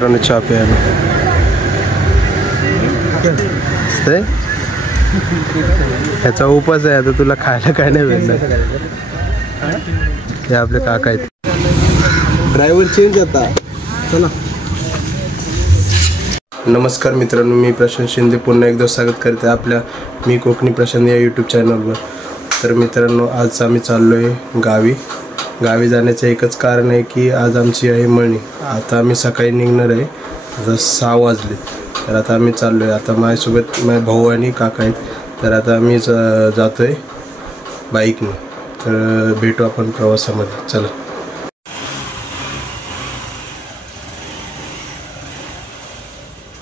चहा प्यायला ह्याचा उपास आहे. आता तुला खायला काय नाही भेटणार. हे आपले काका आहेत. ड्रायव्हर चेंज आता. चला. नमस्कार मित्रांनो, मी प्रशांत शिंदे पुन्हा एकदा स्वागत करते आपल्या मी कोकणी प्रशांत या यूट्यूब चॅनलवर. तर मित्रांनो, आज आम्ही चाललो आहे गावी जाण्याचं एकच कारण आहे की आज आमची आहे मळणी. आता आम्ही सकाळी निघणार आहे. आता 6 वाजले. तर आता आम्ही चाललो आहे. आता माझ्यासोबत माझे भाऊ आणि काका आहेत. तर आता आम्ही जातो आहे बाईकने. तर भेटू आपण प्रवासामध्ये. चला.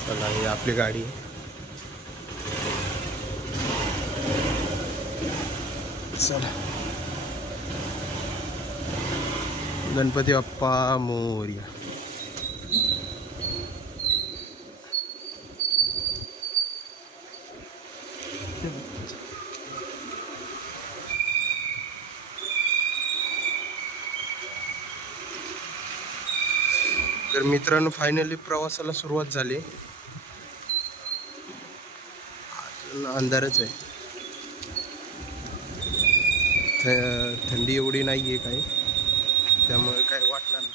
चला, ही आपली गाडी. चला. गणपती बाप्पा मोरया. तर मित्रांनो, फायनली प्रवासाला सुरुवात झाली. अंधारच आहे. थंडी एवढी नाही आहे काही, त्यामुळे काही वाटणार नाही.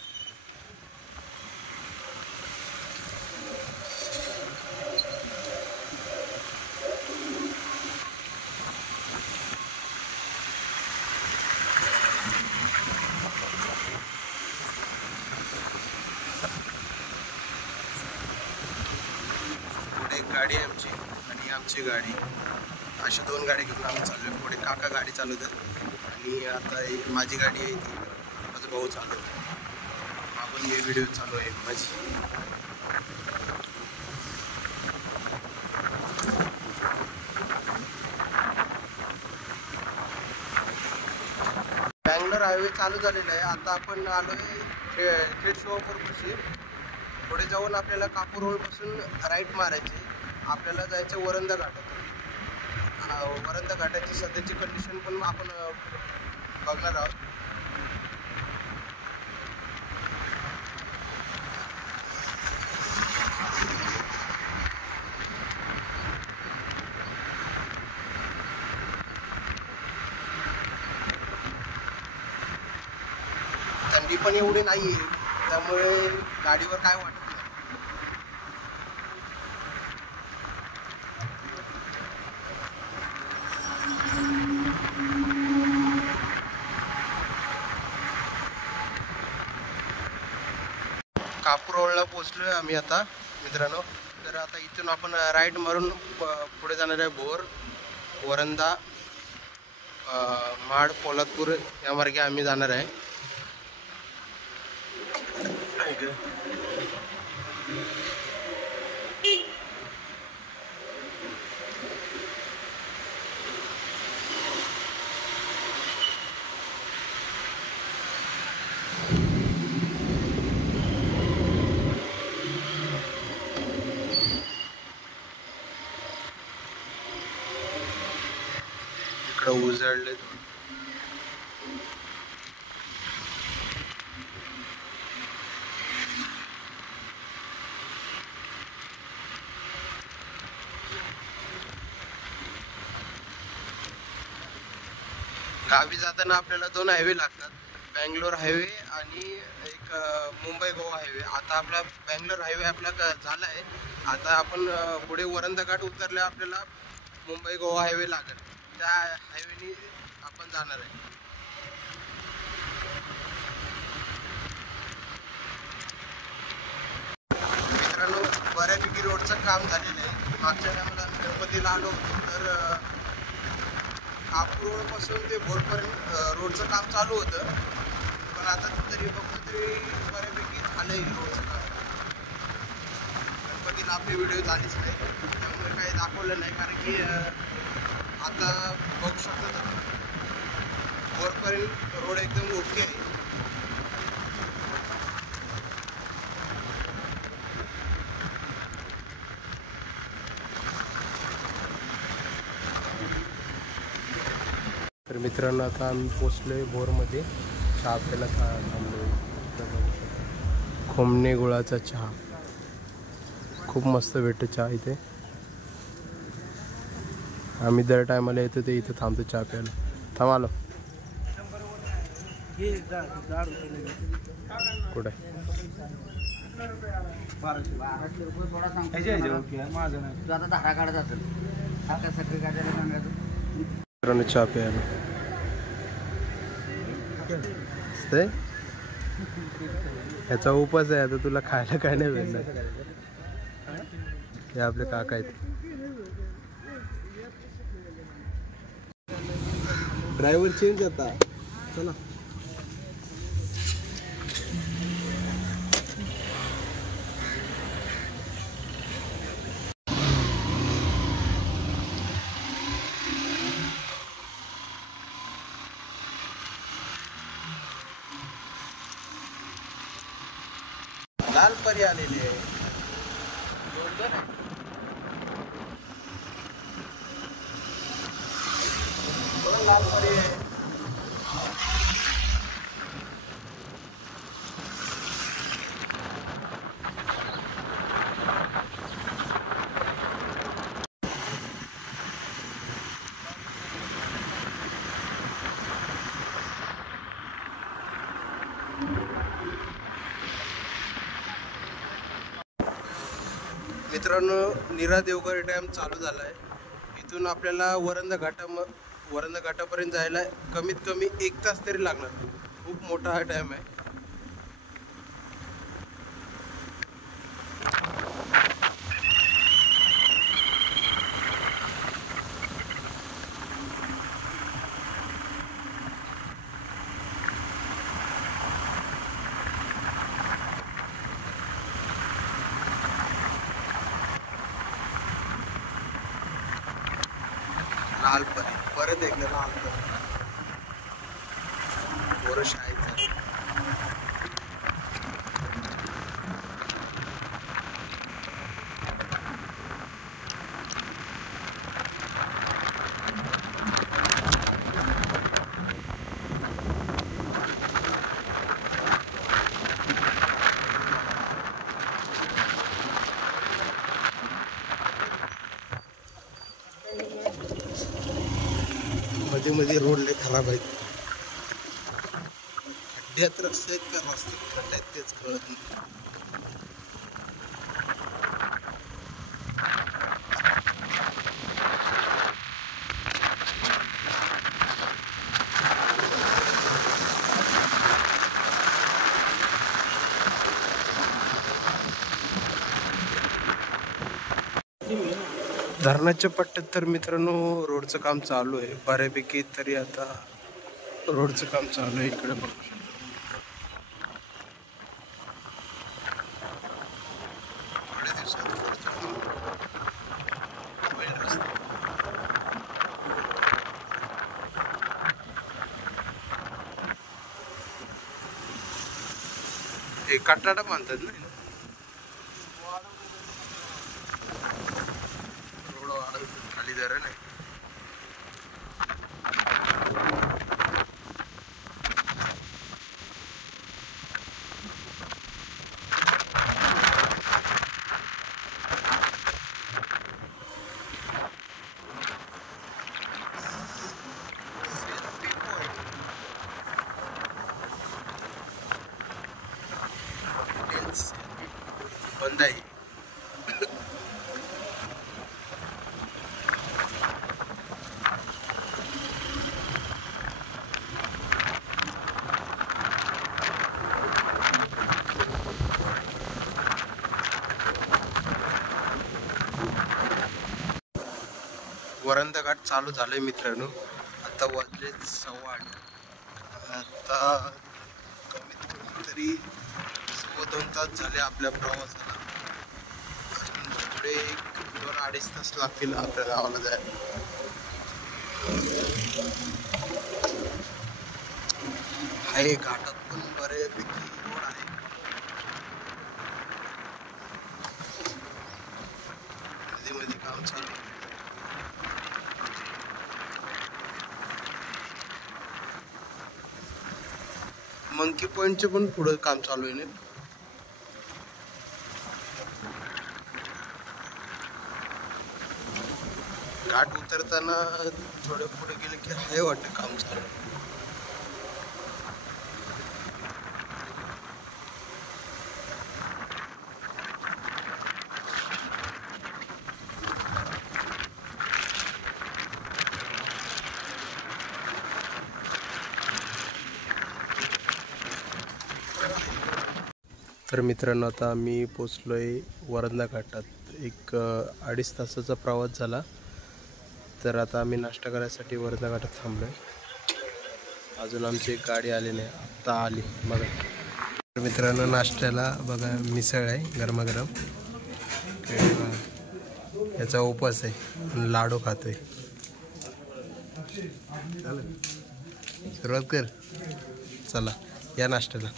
पुढे एक गाडी आहे आमची आणि आमची गाडी, अशा 2 गाडी घेऊन आम्ही चाललो. पुढे काका गाडी चालवतात आणि आता एक माझी गाडी आहे, ती माझा भाऊ चालवतो. आपण हे व्हिडिओ चालू आहे माझी. बँगलोर हायवे चालू झालेला आहे. आता आपण आलो आहे थेट शिवापूरपाशी. पुढे जाऊन आपल्याला कापूर रोडपासून राईट मारायचे. आपल्याला जायचं वरंदा घाटातून. वरंदा घाटाची सध्याची कंडिशन पण आपण बघणार आहोत. थंडी पण एवढी नाही आहे, त्यामुळे गाडीवर काय वाटत नाही. कापूर रोडला पोहोचलोय आम्ही आता मित्रांनो. तर आता इथून आपण राईट मारून पुढे जाणार आहे. भोर, वरंदा, महाड, पोलादपूर या मार्गे आम्ही जाणार आहे. इकडं उजळले. गावी जाताना आपल्याला 2 हायवे लागतात, बँगलोर हायवे आणि एक मुंबई गोवा हायवे. आता आपला बँगलोर हायवे आपला झाला आहे. आता आपण पुढे वरंदा घाट उतरल्यावर आपल्याला मुंबई गोवा हायवे लागेल. त्या हायवेने आपण जाणार आहे. मित्रांनो, बऱ्यापैकी रोडचं काम झालेलं आहे. मागच्या टायमाला आम्ही गणपतीला आलो तर कापूर रोडपासून ते भोरपर्यंत रोडचं काम चालू होतं. पण आता तरी बघतो तरी बऱ्यापैकी झालं आहे रोडचं काम. गणपतीला आपली व्हिडिओ झालीच नाही, त्यामुळे काही दाखवलं नाही. कारण की आता बघू शकतो भोरपर्यंत रोड एकदम ओके आहे. तर मित्रांनो, आता आम्ही पोचलोय भोरमध्ये. चहा प्यायला थांबलोय. खोमणे गुळाचा चहा. खूप मस्त भेटतो चहा इथे. आम्ही दर टायमाला येतो ते इथे थांबतो चहा प्यायला. थांब आलो. कुठे चहा प्यायला ह्याचा उपास आहे. आता तुला खायला काय नाही भेटणार. हे आपले काका आहेत. ड्रायव्हर चेंज आता. चला लाल परी आलेली आहे. लाल परी आहे. मित्रांनो, नीरा देवघर डॅम चालू झाला आहे. इथून आपल्याला वरंदा घाटापर्यंत जायला कमीत कमी 1 तास तरी लागणार. खूप मोठा हा डॅम आहे. लाल परी परत एकदा लाल परी पोरं शाळेत. मध्ये मध्ये रोड लय खराब आहेत. खड्ड्यात रस्ते आहेत का रस्ते खड्ड्यात तेच कळत नाही. धरणाच्या पट्ट्यात तर मित्रांनो रोडचं काम चालू आहे बऱ्यापैकी. तरी आता रोडचं काम चालू आहे इकडे बघ. थोड्या दिवसात रोड चालू होईल. रस्ता हे काटाडा बांधतात ना. खाली धरण आहे. बंद आहे. वरंदा घाट चालू झालंय मित्रांनो. आता वाजले 8:15. आता कमीत कमी तरी 2 तास झाले आपल्या प्रवासाला. अजून पुढे 2-2.5 तास लागतील आपल्या गावाला जायला. आहे घाटात पण बऱ्यापैकी रोड आहे. मध्ये मध्ये काम चालू आहे. मंकी पॉइंटचे पण पुढे काम चालू आहे ना. घाट उतरताना थोडं पुढे गेलं की आहे वाटतं काम चालू. तर मित्रांनो आता आम्ही पोचलोय वरंधा घाटात. एक 2.5 तासाचा प्रवास झाला. तर आता आम्ही नाश्ता करायसाठी वरंधा घाटात थांबलोय. अजून आमची एक गाडी आली नाही, आत्ता आली बघा. तर मित्रांनो नाश्त्याला बघा मिसळ आहे गरमागरम. याचा उपवास आहे, लाडू खातोय. सुरुवात कर, चला या नाश्त्याला.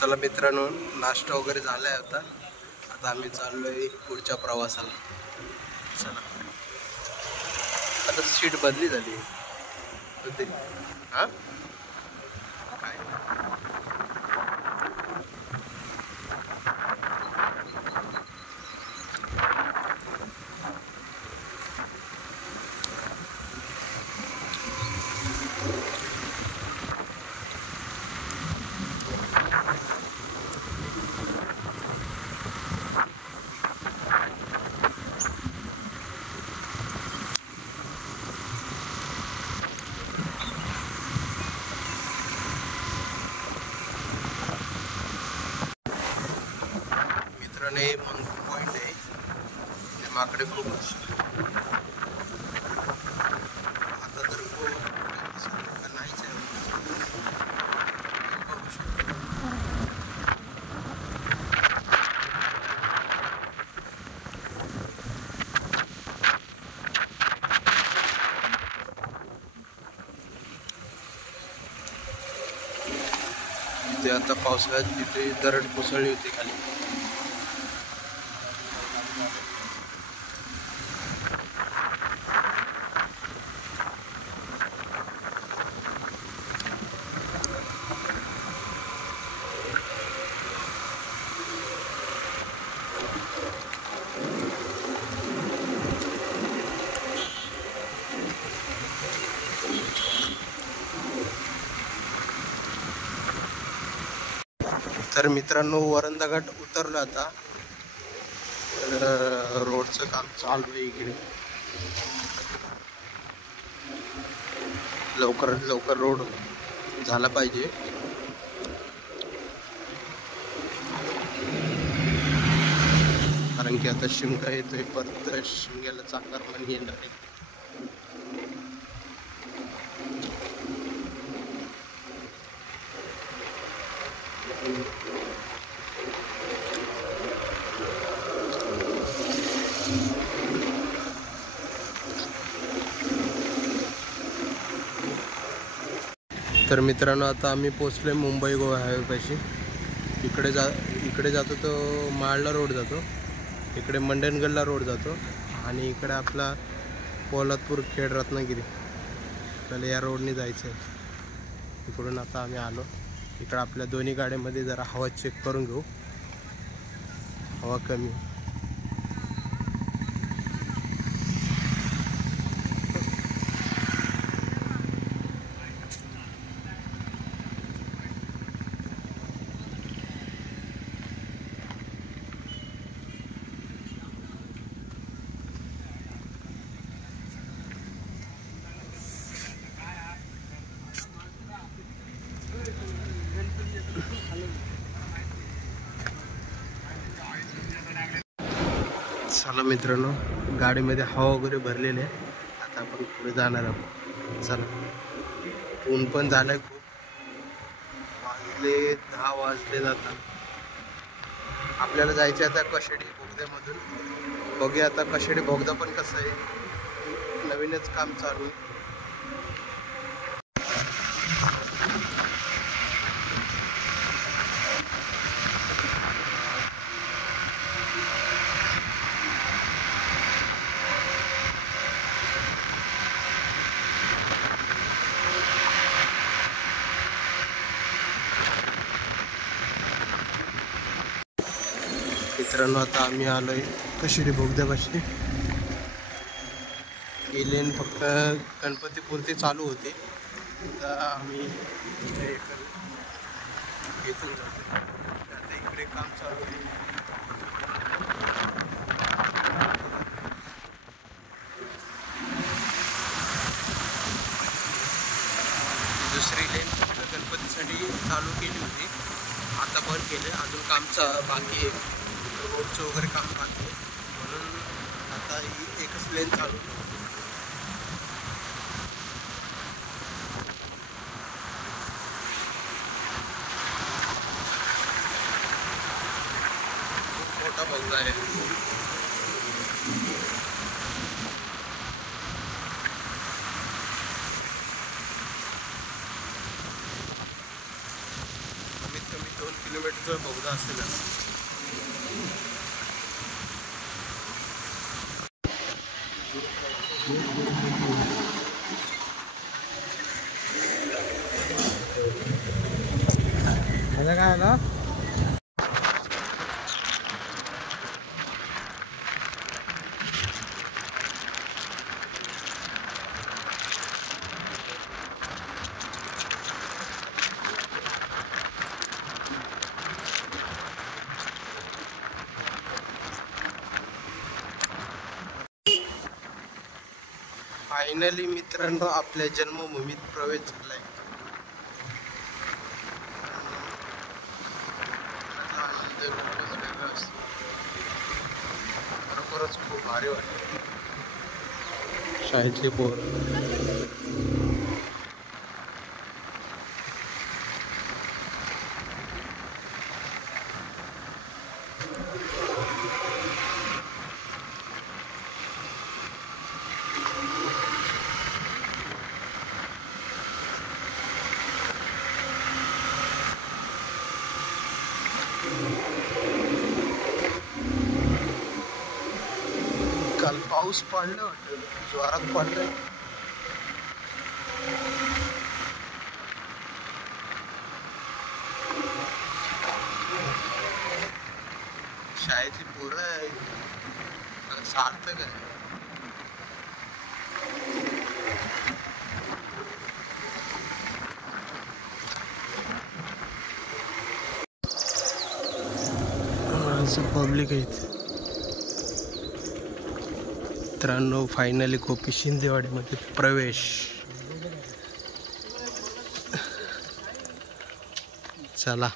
चला मित्रांनो नाश्ता वगैरे झालाय. आता आम्ही चाललोय पुढच्या प्रवासाला. चला आता सीट बदली झाली होती. हा काय हे मंकी पॉइंट आहे. माकडे खूप आता तर नाहीच आहे. ते आता पावसाळ्यात तिथे दरड कोसळली होती खाली. तर मित्रांनो वरंधा घाट उतरलो आता. रोडचं काम चालू आहे इकडे. लवकरात लवकर रोड झाला पाहिजे. कारण की आता शिमगा येतोय, परत शिमग्याला चांगला पाणी येणार आहे. तर मित्रांनो आता आम्ही पोचलोय मुंबई गोवा हायवे पाशी. इकडे जातो तो माळला रोड जातो, इकडे मंडणगडला रोड जातो आणि इकडे आपला पोलादपूर खेड रत्नागिरी. आपल्याला या रोडने जायचं आहे. इकडून आता आम्ही आलो. इकडे आपल्या दोन्ही गाड्यांमध्ये जरा हवा चेक करून घेऊ, हवा कमी. चला मित्रांनो गाडीमध्ये हवा वगैरे भरलेली आहे. आता आपण पुढे जाणार आहोत. चला ऊन पण झालंय खूप. वाजले 10 वाजले जातात. आपल्याला जायचं आता कशेडी बोगद्यामधून. बघूया आता कशेडी बोगदा पण कसं आहे, नवीनच काम चालू आहे. मित्रांनो आता आम्ही आलोय कशेडी बोगद्यापाशी. ही लेन फक्त गणपतीपुरती चालू होती. आता आम्ही इथून जातो. आता इकडे काम चालू आहे. दुसरी लेन फक्त गणपतीसाठी चालू केली होती, आता बंद केले. अजून कामचा बाकी आहे, रोडचं वगैरे काम बाकी आहे, म्हणून आता ही एकच लेन चालू आहे. खूप मोठा बोगदा आहे. कमीत कमी 2 किलोमीटरचा बोगदा असेल. काय आला फायनली मित्रांनो, आपल्या जन्मभूमीत प्रवेश झालाय. खरोखरच खूप भारी वाटतं. शाळेतली पोर काल पाऊस पडला वाटतं, जोरात पडलाय. शाळेतली पोरं आहे, सार्थक आहे. पब्लिक आहेत मित्रांनो. फायनली गोपी शिंदेवाडीमध्ये प्रवेश. चला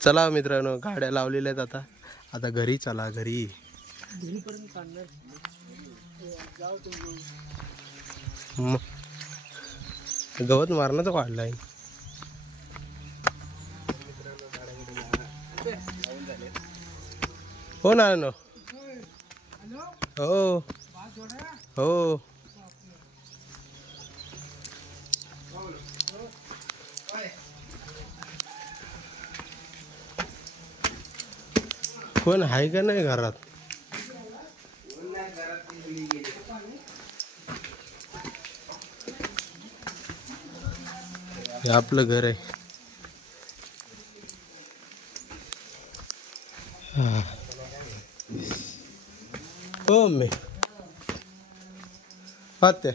चला मित्रांनो, गाड्या लावलेल्या आहेत. आता घरी चला, घरी. गवत मारण्याचा वाढलाय. हो ना, हो हो. कोण आहे का नाही घरात? हे आपलं घर आहे. हो मी पाहते.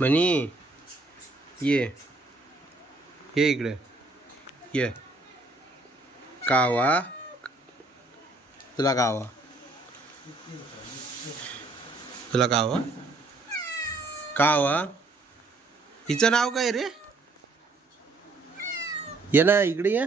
म्हणी ये इकडे ये. कावा तुला कावा कावा. हिचं नाव काय रे? ये ना इकडे, ये.